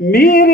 Mire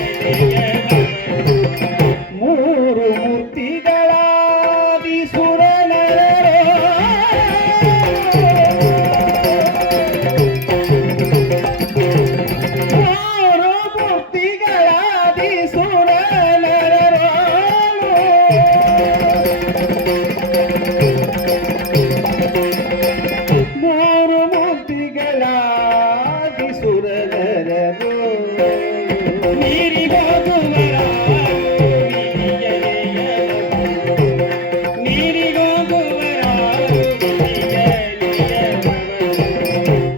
ನಿಯಮವನ್ನು.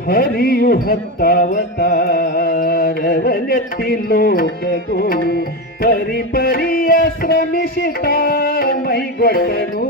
ಹರಿಯು ಹತ್ತಾವತಾರವನೆತ್ತಿ ಲೋಕದೋಳು ಪರಿ ಪರಿಯ ಶ್ರಮಿಸಿತ ಮೈಗೊಟ್ಟನು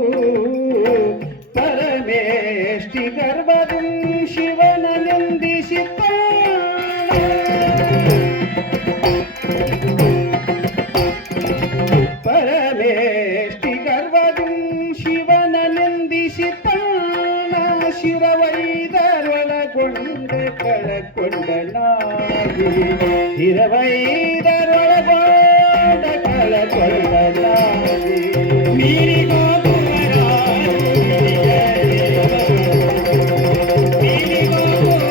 ಮೀರಿ ಹೋಗುವರಾರು ವಿಧಿಯ ನಿಯಮವನ್ನು.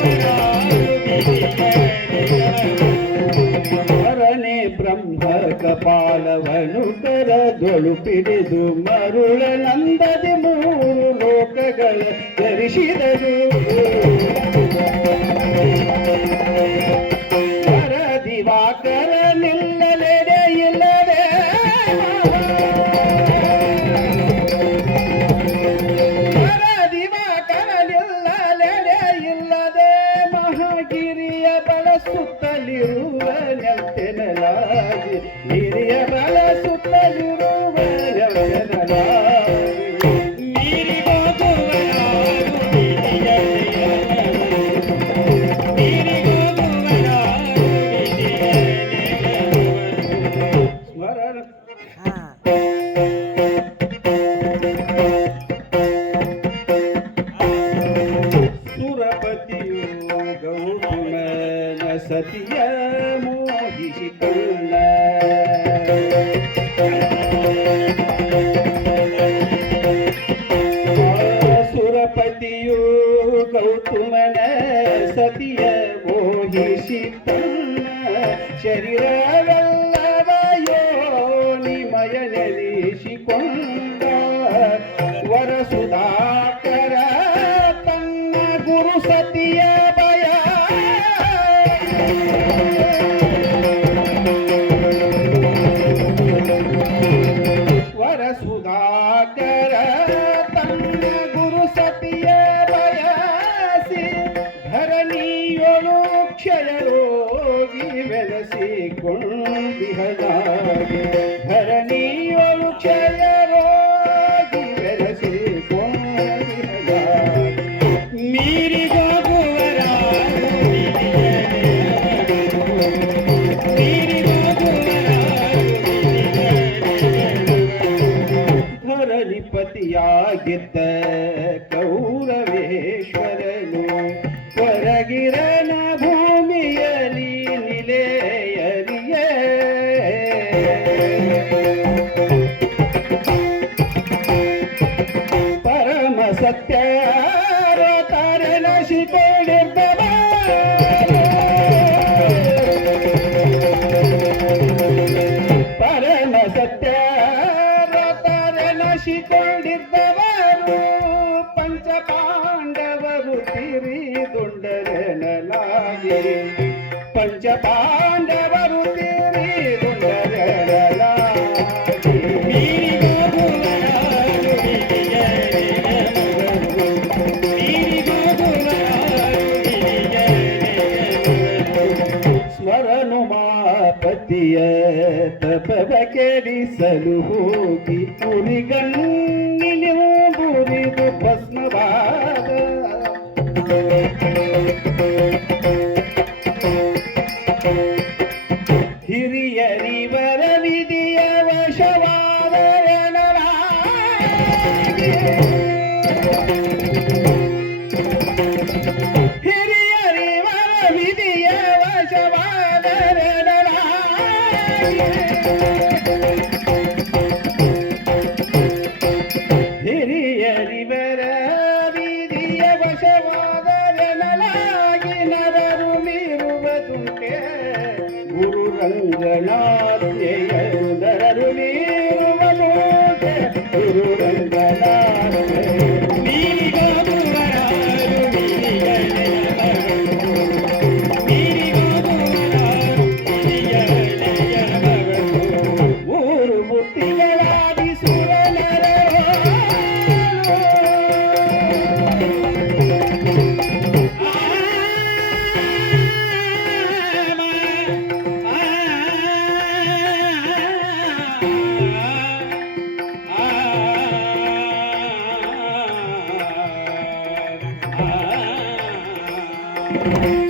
ಹರನೆ ಬ್ರಹ್ಮ ಕಪಾಲವನು ಕರದೊಳು ಪಿಡಿದು ಮರುಳ ನಂದದೆ ಮೂರು ಲೋಕಗಳ ಧರಿಸಿದರು ನೆಲೆಸಿಕೊಂಡ ವರ ಸುಧಾಕರ ತನ್ನ ಗುರು ಸತಿಯ ಭಯ. ವರ ಸುಧಾಕರ ತನ್ನ ಗುರು ಸತಿಯ ಬಯಸಿ ಧರಣಿಯೊಳು ಕ್ಷಯ ರೋಗಿ ಬೆಳೆಸಿಕೊಂಡಿಹನಾಗಿ ಪರಮ ಸತ್ಯ ತರಣಸಿಕೊಂಡಿದ್ದವ ಪರಮ ಸತ್ಯ ತರಣಸಿಕೊಂಡಿದ್ದವ ಆರಿಸಿಕೊಂಡಿದ್ದವರು ಪಂಚ ಪಾಂಡವರು ತಿರಿದುಂಡರೆನಲಾಗಿ ಪಂಚ ಪಾಂಡವರು ಮಾಪತಿಯ ತಪವ ಕೆಡಿಸಲು ಹೋಗಿ ಉರಿಗಣ್ಣಿನಿವು Amen.